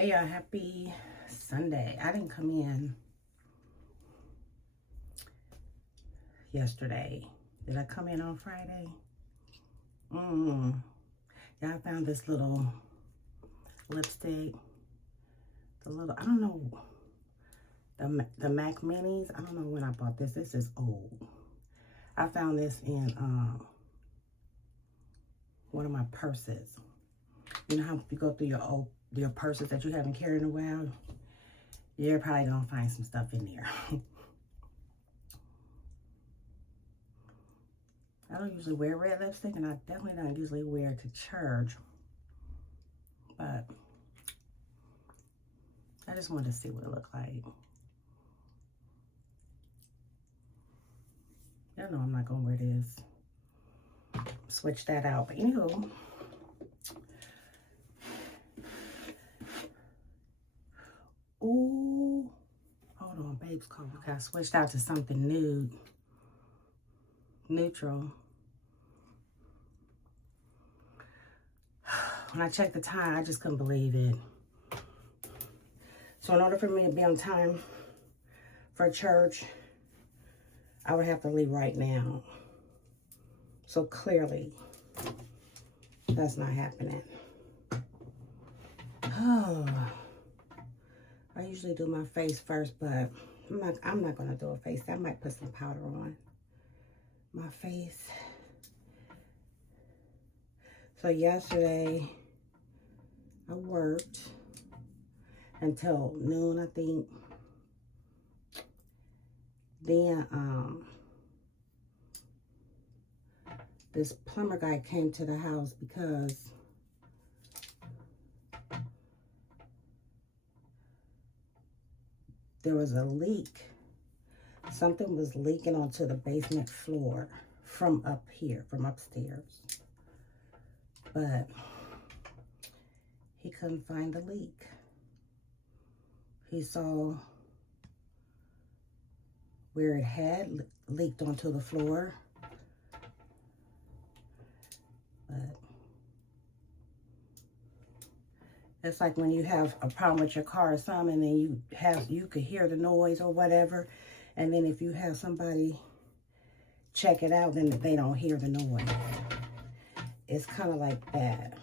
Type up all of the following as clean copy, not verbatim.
Hey y'all, happy Sunday. I didn't come in yesterday. Did I come in on Friday? Yeah, I found this little lipstick. I don't know, the Mac Minis. I don't know when I bought this. This is old. I found this in one of my purses. You know how you go through your purses that you haven't carried in a while? You're probably gonna find some stuff in there. I don't usually wear red lipstick, and I definitely don't usually wear it to church. But I just wanted to see what it looked like. Y'all know I'm not gonna wear this. Switch that out. But anywho, ooh, hold on, babe's calling. Okay, I switched out to something neutral. When I checked the time, I just couldn't believe it. So in order for me to be on time for church, I would have to leave right now. So clearly, that's not happening. Oh, I usually do my face first, but I'm not gonna do a face. I might put some powder on my face. So yesterday, I worked until noon, I think. Then this plumber guy came to the house because there was a leak. Something was leaking onto the basement floor from up here, from upstairs. But he couldn't find the leak. He saw where it had leaked onto the floor. But it's like when you have a problem with your car or something, and then you could hear the noise or whatever, and then if you have somebody check it out, then they don't hear the noise. It's kind of like that.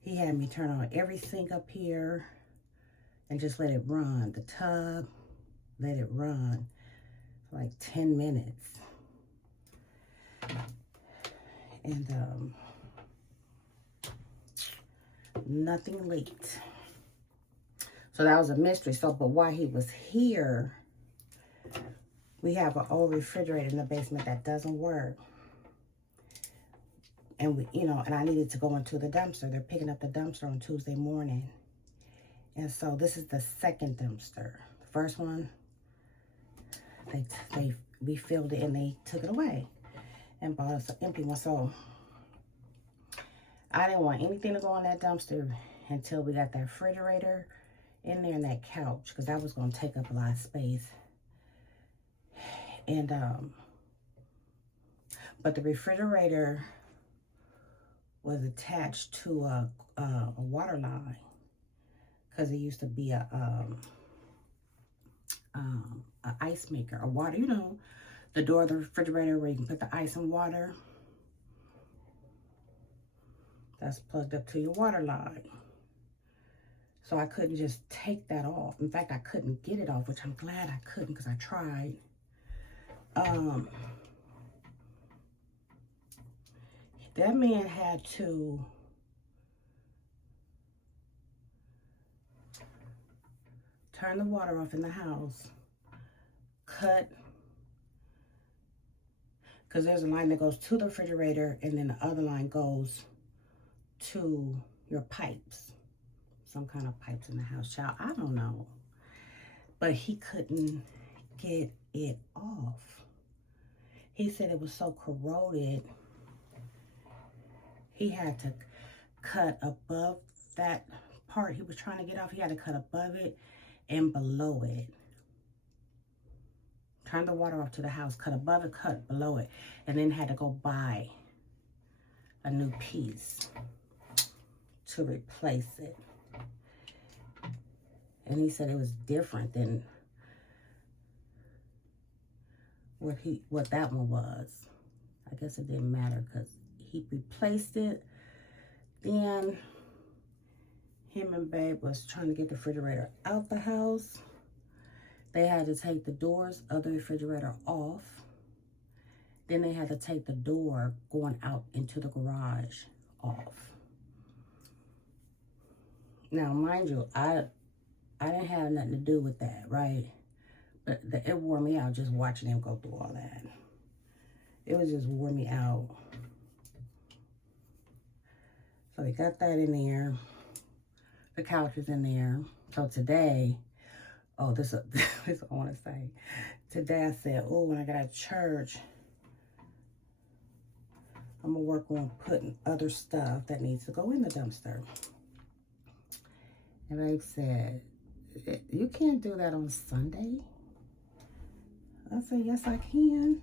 He had me turn on every sink up here and just let it run. The tub, let it run for like 10 minutes. And nothing leaked. So that was a mystery. So, but while he was here, we have an old refrigerator in the basement that doesn't work. And and I needed to go into the dumpster. They're picking up the dumpster on Tuesday morning. And so this is the second dumpster. The first one, they refilled it and they took it away and bought us an empty one. So I didn't want anything to go on that dumpster until we got that refrigerator in there and that couch, because that was going to take up a lot of space. And but the refrigerator was attached to a water line, because it used to be a ice maker, a water, the door of the refrigerator where you can put the ice and water. That's plugged up to your water line. So I couldn't just take that off. In fact, I couldn't get it off, which I'm glad I couldn't, because I tried. That man had to turn the water off in the house, cut, because there's a line that goes to the refrigerator, and then the other line goes to your pipes. Some kind of pipes in the house, child. I don't know. But he couldn't get it off. He said it was so corroded, he had to cut above that part he was trying to get off. He had to cut above it and below it. Turn the water off to the house, cut above it, cut below it, and then had to go buy a new piece to replace it. And he said it was different than what that one was. I guess it didn't matter because he replaced it. Then him and Babe was trying to get the refrigerator out the house. They had to take the doors of the refrigerator off. Then they had to take the door going out into the garage off. Now, mind you, I didn't have nothing to do with that, right? But it wore me out just watching him go through all that. It was just wore me out. So they got that in there. The couch is in there. So today, oh, this I want to say. Today I said, oh, when I got out of church, I'm going to work on putting other stuff that needs to go in the dumpster. And Babe said, you can't do that on Sunday. I said, yes, I can.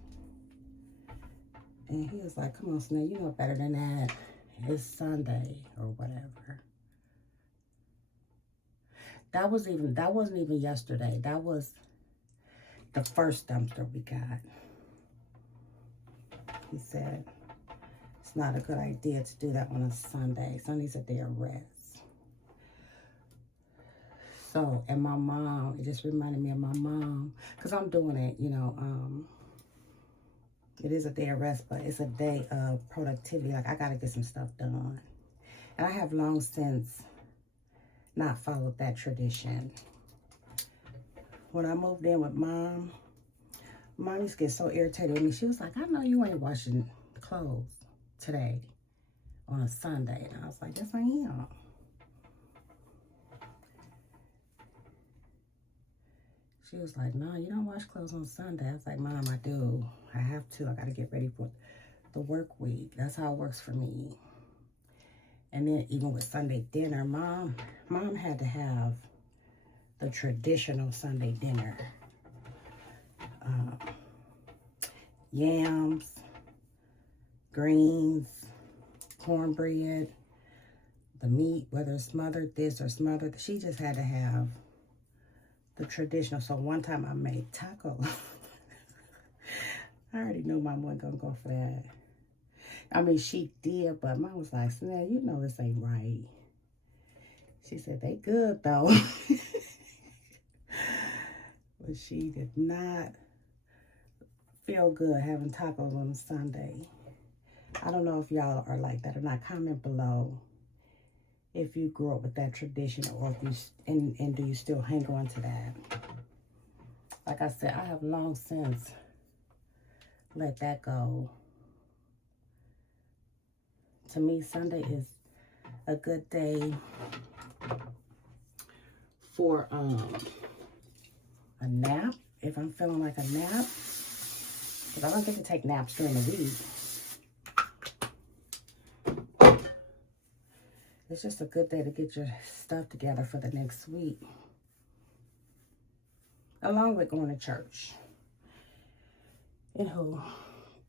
And he was like, come on, Snell, you know better than that. It's Sunday or whatever. That wasn't even yesterday. That was the first dumpster we got. He said, it's not a good idea to do that on a Sunday. Sunday's a day of rest. So, and my mom, it just reminded me of my mom, because I'm doing it, you know, it is a day of rest, but it's a day of productivity. Like, I got to get some stuff done. And I have long since not followed that tradition. When I moved in with Mom used to get so irritated with me. She was like, I know you ain't washing clothes today on a Sunday. And I was like, yes, I am. She was like, no, you don't wash clothes on Sunday. I was like, Mom, I do. I have to. I got to get ready for the work week. That's how it works for me. And then even with Sunday dinner, Mom had to have the traditional Sunday dinner. Yams, greens, cornbread, the meat, whether it's smothered, this or smothered. She just had to have the traditional. So one time I made tacos. I already knew Mom wasn't going to go for that. I mean, she did, but Mom was like, Snell, you know this ain't right. She said, they good, though. But she did not feel good having tacos on a Sunday. I don't know if y'all are like that or not. Comment below if you grew up with that tradition, or if you, and do you still hang on to that? Like I said, I have long since let that go. To me, Sunday is a good day for a nap, if I'm feeling like a nap. Because I don't get to take naps during the week. It's just a good day to get your stuff together for the next week. Along with going to church. Anywho,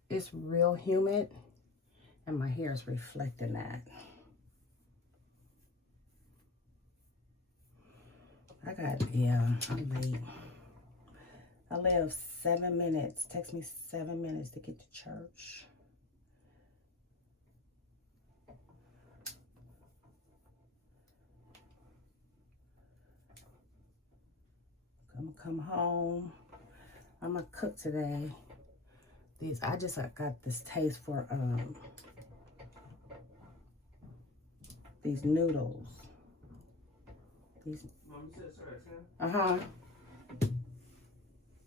it's real humid. And my hair is reflecting that. I'm late. I live 7 minutes. Takes me 7 minutes to get to church. I'm gonna come home. I'm gonna cook today. I got this taste for these noodles. Mom, you said start at 10? Uh-huh.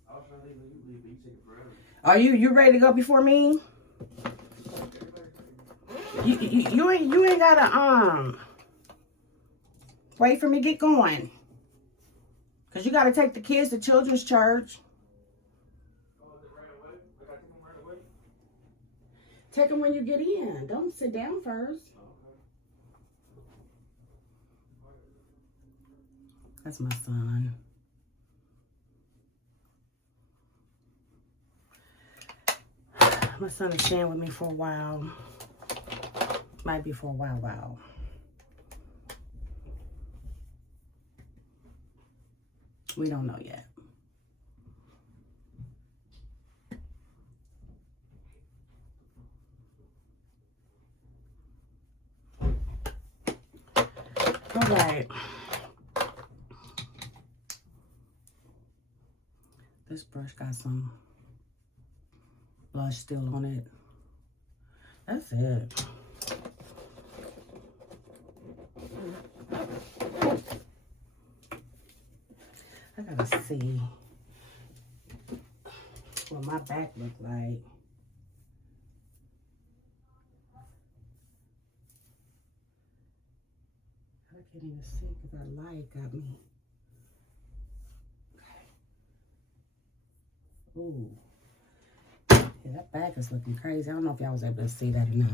I was trying to leave, but you take it forever. Are you ready to go before me? You ain't gotta wait for me to get going. Cause you gotta take the kids to children's church. Oh, is it right away? I gotta take them right away? Take them when you get in. Don't sit down first. That's my son. My son is staying with me for a while. Might be for a while. We don't know yet. All right. This brush got some blush still on it. That's it. I gotta see what my back look like. I can't even see because that light got me. Okay. Ooh. Yeah, that back is looking crazy. I don't know if y'all was able to see that or not.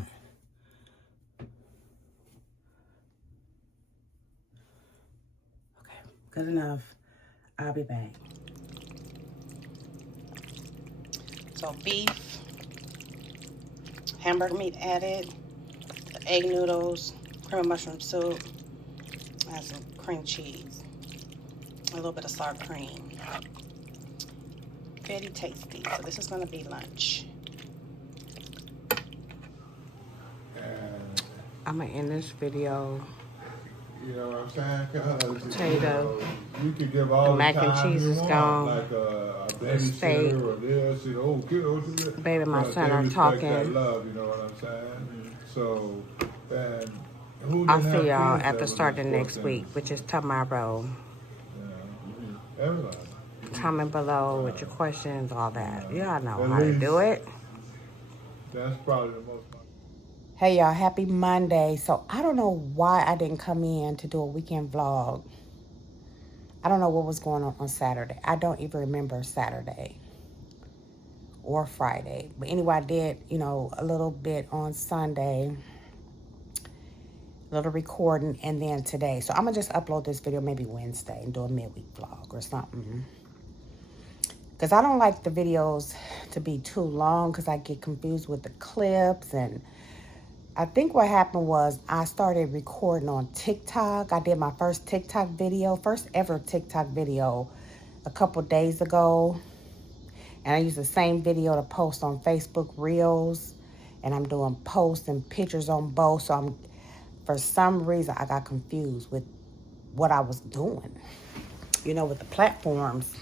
Okay, good enough. I'll be back. So beef, hamburger meat added, the egg noodles, cream of mushroom soup, and some cream cheese, a little bit of sour cream. Very tasty. So this is gonna be lunch. I'm gonna end this video. You know what I'm saying? Potato. You could give all The mac and time cheese you is want, gone. like a The steak. babysitter or this, you know, kiddo, Baby and my son they are respect talking. that love, you know what I'm saying? So, and who I'll didn't see have y'all kids at that the was start of in next sports week, which is tomorrow. Yeah, everybody. Comment below with your questions, all that. Y'all know At how to least do it. that's probably the most. Hey y'all, happy Monday. So I don't know why I didn't come in to do a weekend vlog. I don't know what was going on Saturday. I don't even remember Saturday or Friday. But anyway, I did, a little bit on Sunday, a little recording, and then today. So I'm going to just upload this video maybe Wednesday and do a midweek vlog or something. Because I don't like the videos to be too long because I get confused with the clips. And I think what happened was I started recording on TikTok. I did my first TikTok video, first ever TikTok video a couple days ago. And I used the same video to post on Facebook Reels. And I'm doing posts and pictures on both. So for some reason, I got confused with what I was doing, with the platforms.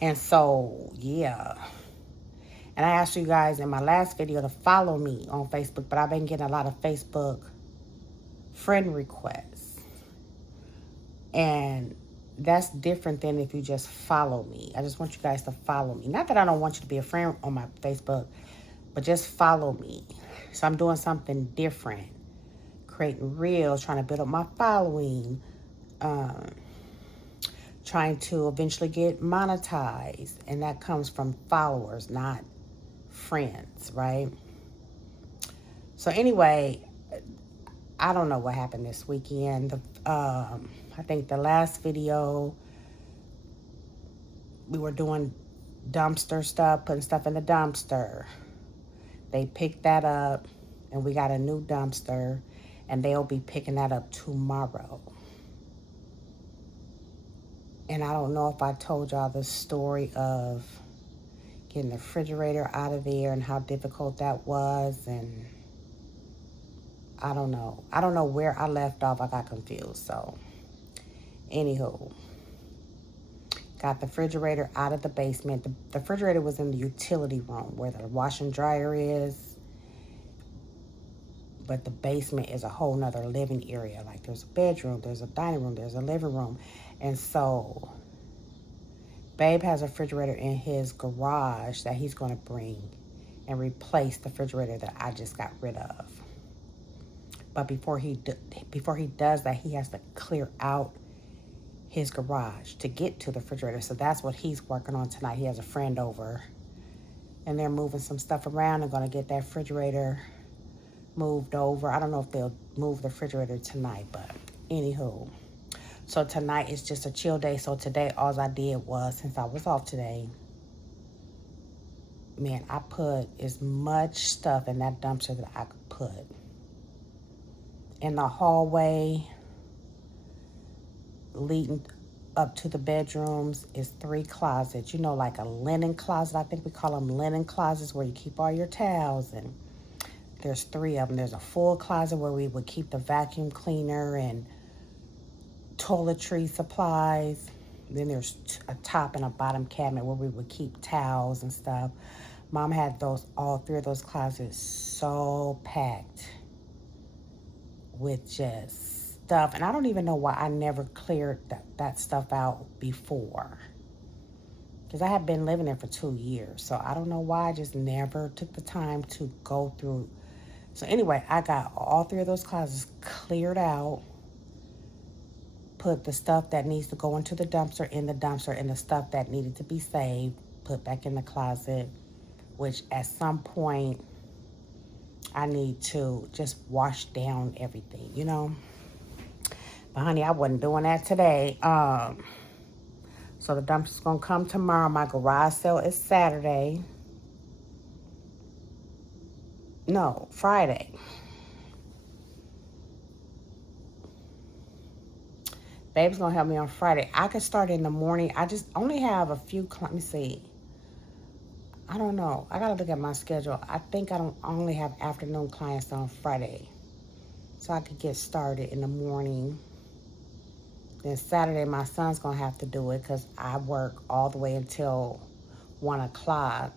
And so, yeah. And I asked you guys in my last video to follow me on Facebook, but I've been getting a lot of Facebook friend requests. And that's different than if you just follow me. I just want you guys to follow me. Not that I don't want you to be a friend on my Facebook, but just follow me. So I'm doing something different. Creating reels, trying to build up my following, trying to eventually get monetized. And that comes from followers, not friends, right? So anyway, I don't know what happened this weekend. I think the last video, we were doing dumpster stuff, putting stuff in the dumpster. They picked that up, and we got a new dumpster, and they'll be picking that up tomorrow. And I don't know if I told y'all the story of getting the refrigerator out of there and how difficult that was, and I don't know. I don't know where I left off. I got confused. So, anywho, got the refrigerator out of the basement. The refrigerator was in the utility room where the wash and dryer is. But the basement is a whole nother living area. Like there's a bedroom, there's a dining room, there's a living room. And so, Babe has a refrigerator in his garage that he's going to bring and replace the refrigerator that I just got rid of. But before he does that, he has to clear out his garage to get to the refrigerator. So that's what he's working on tonight. He has a friend over, and they're moving some stuff around and going to get that refrigerator moved over. I don't know if they'll move the refrigerator tonight, but anywho. So tonight is just a chill day. So today, all I did was, since I was off today, man, I put as much stuff in that dumpster that I could put. In the hallway, leading up to the bedrooms is 3 closets. You know, like a linen closet. I think we call them linen closets, where you keep all your towels. And there's 3 of them. There's a full closet where we would keep the vacuum cleaner and toiletry supplies. Then there's a top and a bottom cabinet where we would keep towels and stuff. Mom had all 3 of those closets so packed with just stuff. And I don't even know why I never cleared that stuff out before. Because I have been living there for 2 years. So I don't know why I just never took the time to go through. So anyway, I got all 3 of those closets cleared out. Put the stuff that needs to go into the dumpster in the dumpster, and the stuff that needed to be saved put back in the closet, which at some point I need to just wash down everything, you know. But honey, I wasn't doing that today. So the dumpster's gonna come tomorrow. My garage sale is Saturday. No, Friday. Babe's gonna help me on Friday. I could start in the morning. I just only have a few. Let me see. I don't know. I gotta look at my schedule. I think I only have afternoon clients on Friday, so I could get started in the morning. Then Saturday, my son's gonna have to do it because I work all the way until 1 o'clock,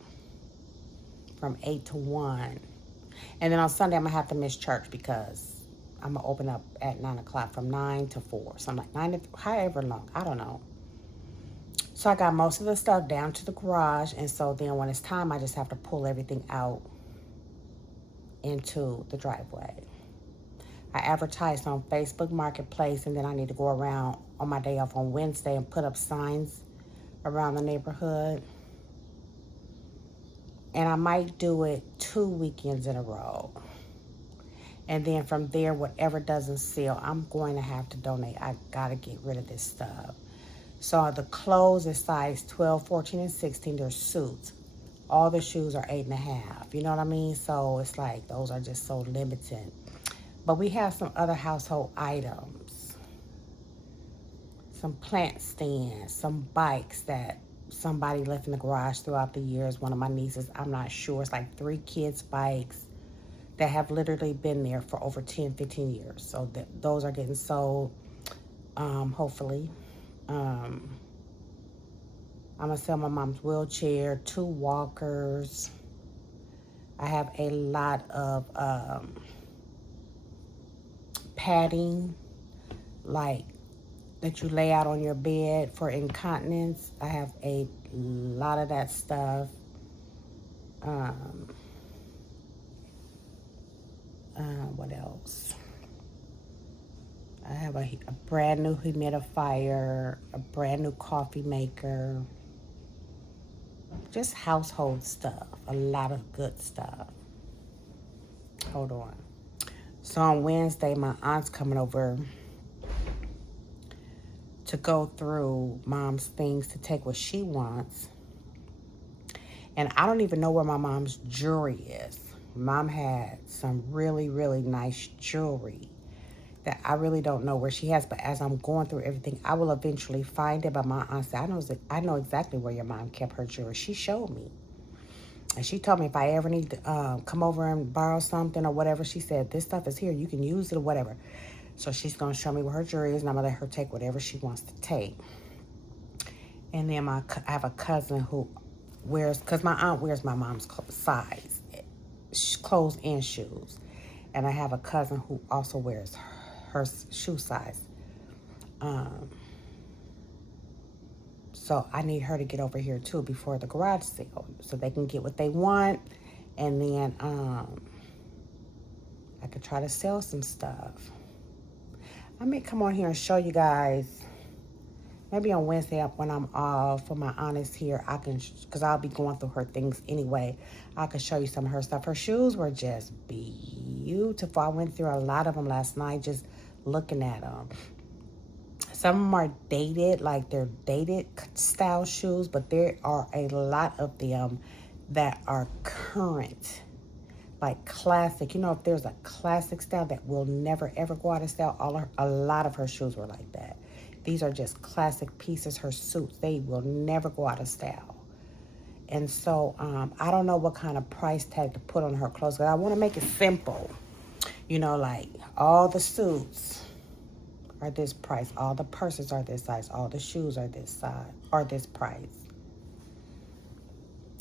from 8 to 1. And then on Sunday, I'm gonna have to miss church because I'm gonna open up at 9 o'clock, from 9 to 4. So I'm like 9 to however long. I don't know. So I got most of the stuff down to the garage, and so then when it's time, I just have to pull everything out into the driveway. I advertised on Facebook Marketplace, and then I need to go around on my day off on Wednesday and put up signs around the neighborhood. And I might do it 2 weekends in a row. And then from there, whatever doesn't sell, I'm going to have to donate. I got to get rid of this stuff. So the clothes is size 12, 14, and 16. They're suits. All the shoes are 8.5. You know what I mean? So it's like those are just so limited. But we have some other household items. Some plant stands, some bikes that somebody left in the garage throughout the years. One of my nieces, I'm not sure. It's like 3 kids' bikes that have literally been there for over 10, 15 years. So those are getting sold, hopefully. I'm going to sell my mom's wheelchair, 2 walkers. I have a lot of padding, like that you lay out on your bed for incontinence. I have a lot of that stuff. What else? I have a brand new humidifier, a brand new coffee maker, just household stuff, a lot of good stuff. Hold on. So on Wednesday, my aunt's coming over to go through mom's things to take what she wants. And I don't even know where my mom's jewelry is. Mom had some really, really nice jewelry that I really don't know where she has. But as I'm going through everything, I will eventually find it. But my aunt said, I know exactly where your mom kept her jewelry. She showed me. And she told me if I ever need to come over and borrow something or whatever, she said, this stuff is here. You can use it or whatever. So she's going to show me where her jewelry is, and I'm going to let her take whatever she wants to take. And then I have a cousin who wears, because my aunt wears my mom's size, clothes and shoes. And I have a cousin who also wears her shoe size. So I need her to get over here too before the garage sale so they can get what they want. And then I could try to sell some stuff. I may come on here and show you guys, maybe on Wednesday when I'm off, when my aunt is here, I can, because I'll be going through her things anyway, I can show you some of her stuff. Her shoes were just beautiful. I went through a lot of them last night just looking at them. Some of them are dated, like they're dated style shoes, but there are a lot of them that are current, like classic. You know, if there's a classic style that will never ever go out of style, a lot of her shoes were like that. These are just classic pieces. Her suits, they will never go out of style. And so I don't know what kind of price tag to put on her clothes, but I want to make it simple. You know, like all the suits are this price, all the purses are this size, all the shoes are this size, or this price.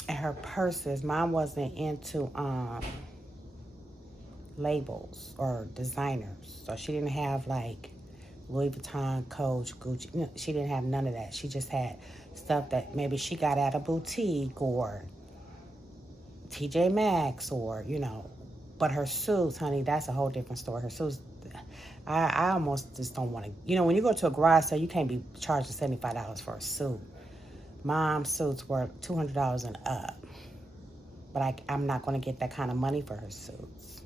And her purses, mine wasn't into labels or designers, so she didn't have like Louis Vuitton, Coach, Gucci. You know, she didn't have none of that. She just had stuff that maybe she got at a boutique or TJ Maxx or, you know. But her suits, honey, that's a whole different story. Her suits, I almost just don't want to. You know, when you go to a garage sale, you can't be charging $75 for a suit. Mom's suits were $200 and up. But I'm not going to get that kind of money for her suits.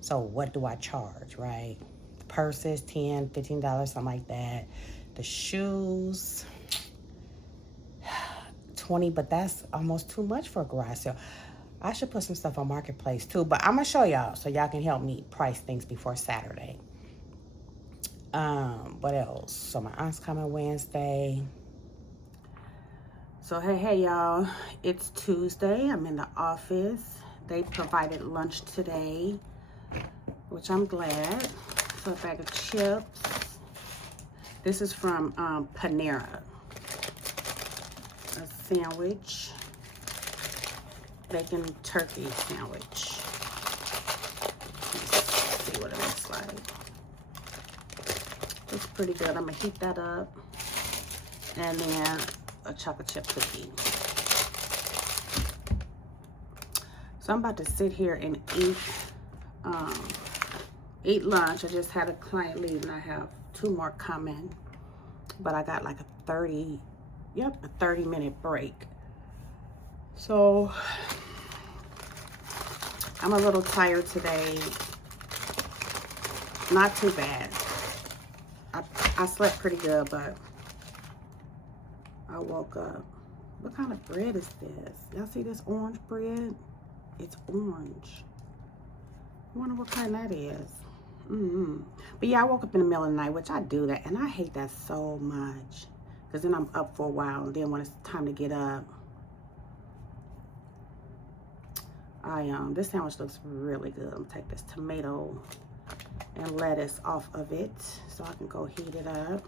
So what do I charge, right? The purses, $10, $15, something like that. The shoes, $20, but that's almost too much for a garage sale. I should put some stuff on Marketplace too, but I'm going to show y'all so y'all can help me price things before Saturday. What else? So my aunt's coming Wednesday. So hey y'all, it's Tuesday. I'm in the office. They provided lunch today, which I'm glad. So a bag of chips. This is from Panera. A sandwich. Bacon turkey sandwich. Let's see what it looks like. It's pretty good. I'm gonna heat that up. And then a chocolate chip cookie. So I'm about to sit here and eat lunch. I just had a client leave and I have 2 more coming. But I got like a 30-minute break. So I'm a little tired today. Not too bad. I slept pretty good, but I woke up. What kind of bread is this? Y'all see this orange bread? It's orange. I wonder what kind that is. But yeah, I woke up in the middle of the night, which I do that, and I hate that so much. Because then I'm up for a while, and then when it's time to get up, this sandwich looks really good. I'm gonna take this tomato and lettuce off of it so I can go heat it up.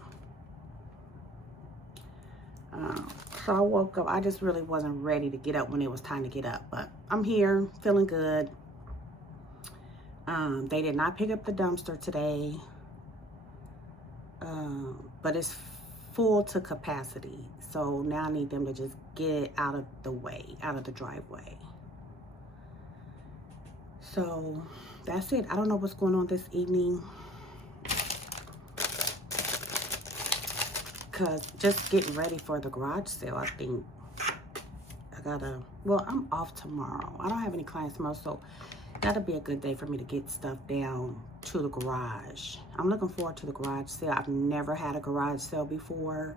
So I woke up. I just really wasn't ready to get up when it was time to get up, but I'm here, feeling good. They did not pick up the dumpster today, but it's full to capacity. So now I need them to just get it out of the way, out of the driveway. So that's it. I don't know what's going on this evening. Because just getting ready for the garage sale, I think well, I'm off tomorrow. I don't have any clients tomorrow, so that'll be a good day for me to get stuff down to the garage. I'm looking forward to the garage sale. I've never had a garage sale before.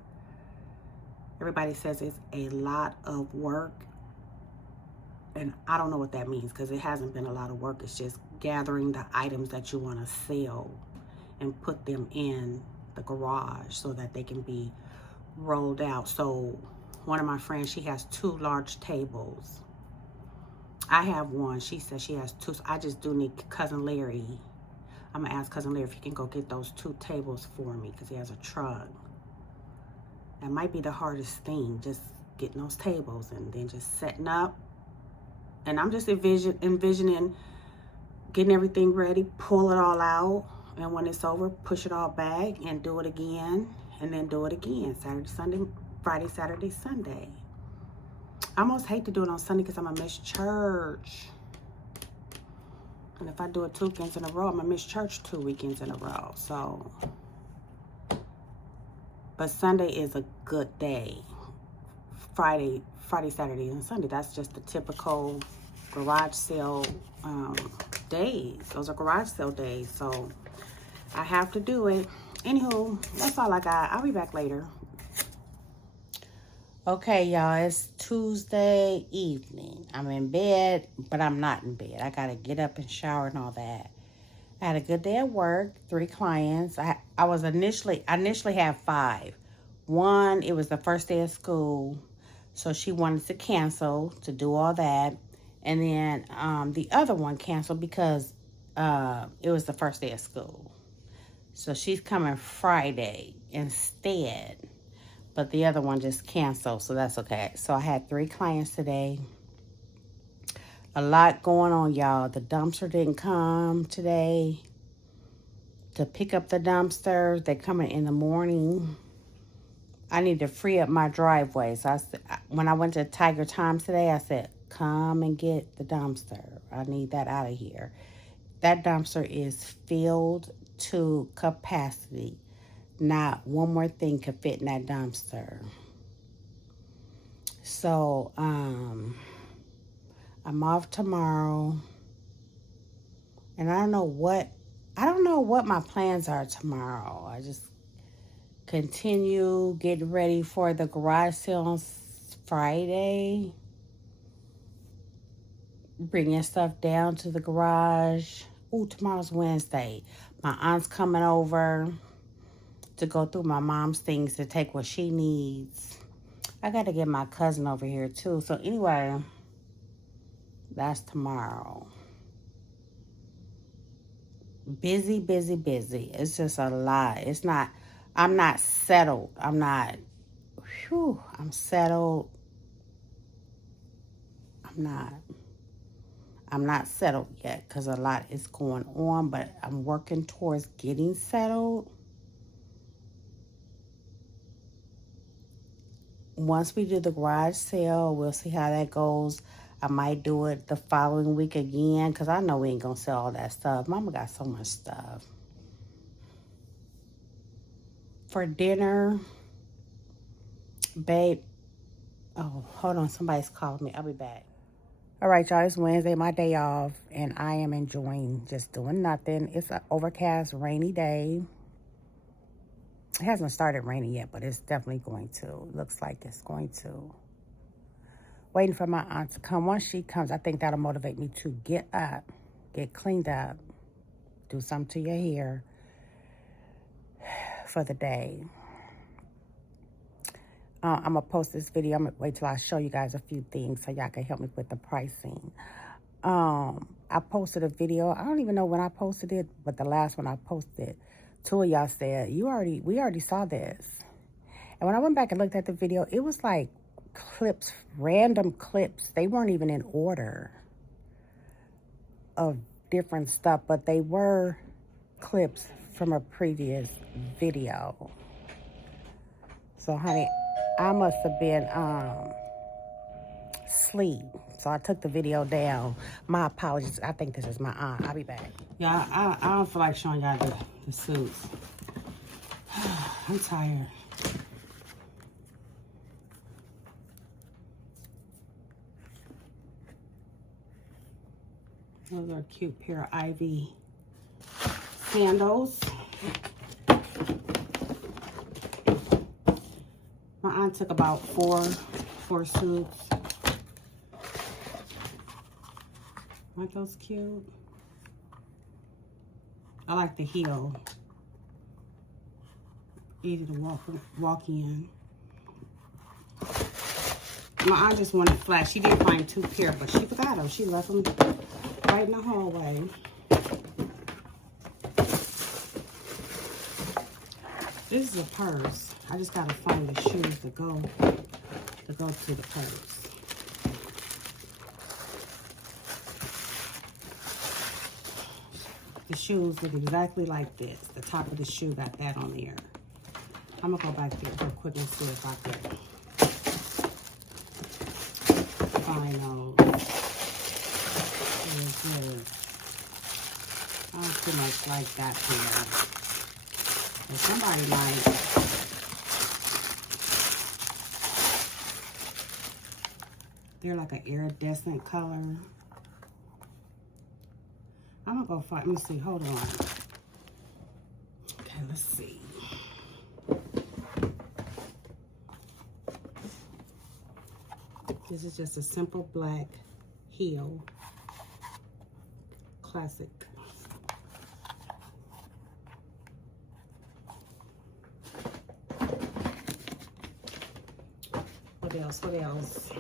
Everybody says it's a lot of work. And I don't know what that means because it hasn't been a lot of work. It's just gathering the items that you want to sell and put them in the garage so that they can be rolled out. So one of my friends, she has 2 large tables. I have one. She says she has 2. So I just do need Cousin Larry. I'm gonna ask Cousin Larry if he can go get those 2 tables for me because he has a truck. That might be the hardest thing, just getting those tables and then just setting up. And I'm just envisioning getting everything ready, pull it all out, and when it's over, push it all back and do it again, and then do it again. Saturday, Sunday, Friday, Saturday, Sunday. I almost hate to do it on Sunday because I'm going to miss church. And if I do it 2 weekends in a row, I'm going to miss church 2 weekends in a row. So, but Sunday is a good day. Friday, Saturday, and Sunday. That's just the typical garage sale days. Those are garage sale days. So I have to do it. Anywho, that's all I got. I'll be back later. Okay, y'all. It's Tuesday evening. I'm in bed, but I'm not in bed. I got to get up and shower and all that. I had a good day at work, 3 clients. I initially had 5. One, it was the first day of school, so she wanted to cancel to do all that. And then the other one canceled because it was the first day of school. So she's coming Friday instead. But the other one just canceled, so that's okay. So I had 3 clients today. A lot going on, y'all. The dumpster didn't come today to pick up the dumpster. They're coming in the morning. I need to free up my driveway. So when I went to Tiger Times today, I said, come and get the dumpster. I need that out of here. That dumpster is filled to capacity. Not one more thing could fit in that dumpster. So, I'm off tomorrow. And I don't know what my plans are tomorrow. I just continue getting ready for the garage sale on Friday. Bringing stuff down to the garage. Ooh, tomorrow's Wednesday. My aunt's coming over to go through my mom's things to take what she needs. I got to get my cousin over here too. So anyway, that's tomorrow. Busy, busy, busy. It's just a lot. I'm not settled. I'm settled. I'm not settled yet because a lot is going on, but I'm working towards getting settled. Once we do the garage sale, we'll see how that goes. I might do it the following week again because I know we ain't going to sell all that stuff. Mama got so much stuff. For dinner, babe. Oh, hold on. Somebody's calling me. I'll be back. All right, y'all. It's Wednesday, my day off, and I am enjoying just doing nothing. It's an overcast, rainy day. It hasn't started raining yet, but it's definitely going to. Looks like it's going to. Waiting for my aunt to come. Once she comes, I think that'll motivate me to get up, get cleaned up, do something to your hair for the day. I'm going to post this video. I'm going to wait till I show you guys a few things so y'all can help me with the pricing. I posted a video. I don't even know when I posted it, but the last one I posted, 2 of y'all said, we already saw this. And when I went back and looked at the video, it was like clips, random clips. They weren't even in order of different stuff, but they were clips from a previous video. So, honey, I must have been asleep. So I took the video down. My apologies. I think this is my aunt. I'll be back. Yeah, I don't feel like showing y'all the suits. I'm tired. Those are a cute pair of Ivy sandals. My aunt took about four suits. Aren't those cute? I like the heel. Easy to walk in. My aunt just wanted flat. She did find 2 pair, but she forgot them. She left them right in the hallway. This is a purse. I just gotta find the shoes to go to the purse. The shoes look exactly like this. The top of the shoe got that on there. I'm gonna go back there real quick and see if I can find those. I don't too much like that pair. But somebody might. They're like an iridescent color. I'm gonna go find, let me see, hold on. Okay, let's see. This is just a simple black heel. Classic. What else? What else?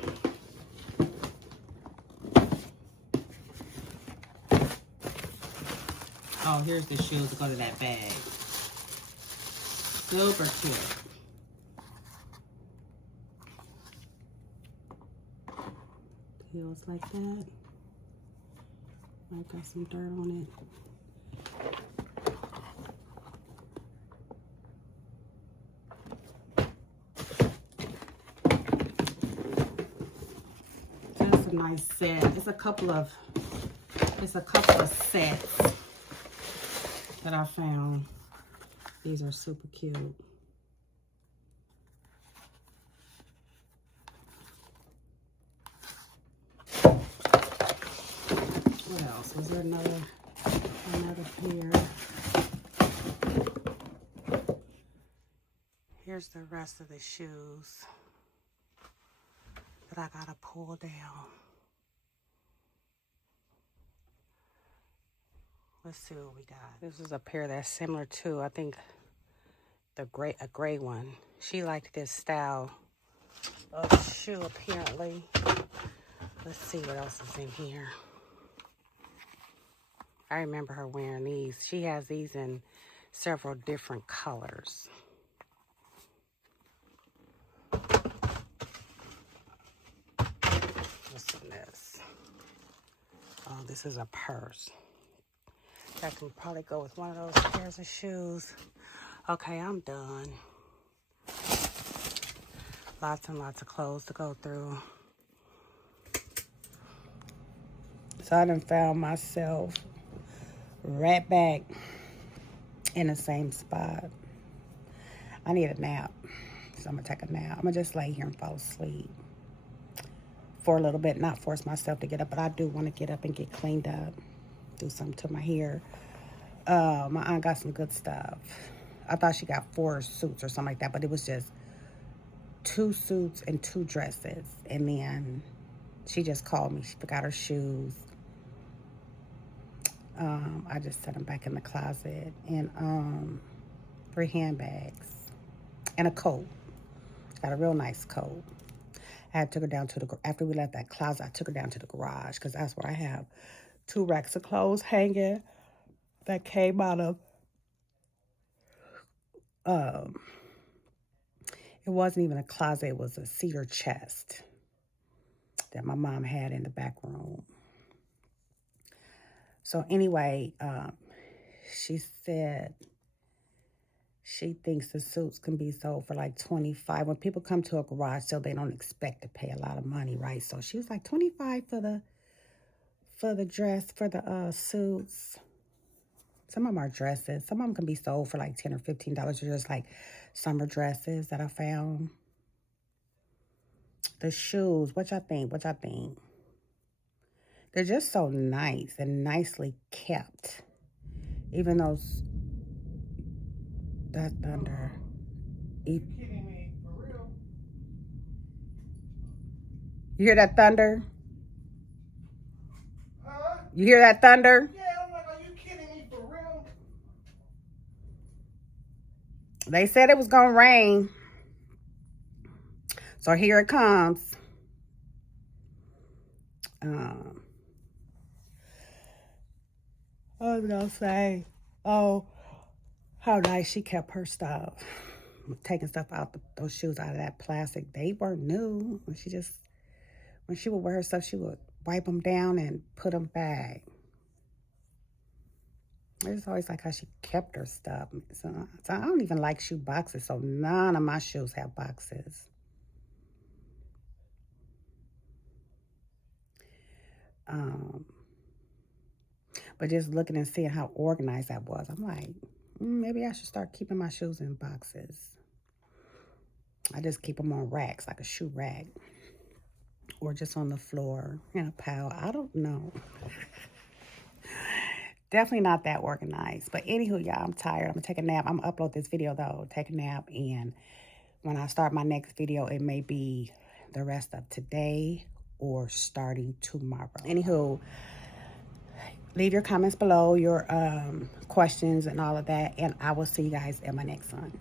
Oh, here's the shoes to go to that bag. Super cute. Heels like that. I got some dirt on it. That's a nice set. It's a couple of sets that I found. These are super cute. What else? Was there another pair? Here's the rest of the shoes that I gotta pull down. Let's see what we got. This is a pair that's similar to, I think, a gray one. She liked this style of shoe apparently. Let's see what else is in here. I remember her wearing these. She has these in several different colors. What's in this? Oh, this is a purse. That can probably go with one of those pairs of shoes. Okay, I'm done. Lots and lots of clothes to go through. So I done found myself right back in the same spot. I need a nap, so I'm gonna take a nap. I'm gonna just lay here and fall asleep for a little bit, not force myself to get up, but I do want to get up and get cleaned up, do something to my hair. My aunt got some good stuff. I thought she got 4 suits or something like that, but it was just 2 suits and 2 dresses. And then she just called me. She forgot her shoes. I just set them back in the closet. And 3 handbags and a coat. Got a real nice coat. I took her down to the, after we left that closet, I took her down to the garage because that's where I have 2 racks of clothes hanging that came out of, it wasn't even a closet, it was a cedar chest that my mom had in the back room. So anyway, she said she thinks the suits can be sold for like $25. When people come to a garage sale, they don't expect to pay a lot of money, right? So she was like $25 for the dress, for the suits. Some of them are dresses. Some of them can be sold for like $10 or $15. They're just like summer dresses that I found. The shoes, what y'all think? What y'all think? They're just so nice and nicely kept. Even those, that thunder. You kidding me? For real? You hear that thunder? Huh? You hear that thunder? Yeah, I'm like, are you kidding me? For real? They said it was gonna rain. So here it comes. I was gonna say, oh, how nice she kept her stuff. Taking stuff out, those shoes out of that plastic. They weren't new. When she would wear her stuff, she would wipe them down and put them back. I just always like how she kept her stuff. So I don't even like shoe boxes, so none of my shoes have boxes. But just looking and seeing how organized that was, I'm like, maybe I should start keeping my shoes in boxes. I just keep them on racks, like a shoe rack. Or just on the floor in a pile. I don't know. Definitely not that organized. But anywho, y'all, I'm tired. I'm going to take a nap. I'm going to upload this video, though. Take a nap. And when I start my next video, it may be the rest of today or starting tomorrow. Anywho, leave your comments below, your questions and all of that. And I will see you guys in my next one.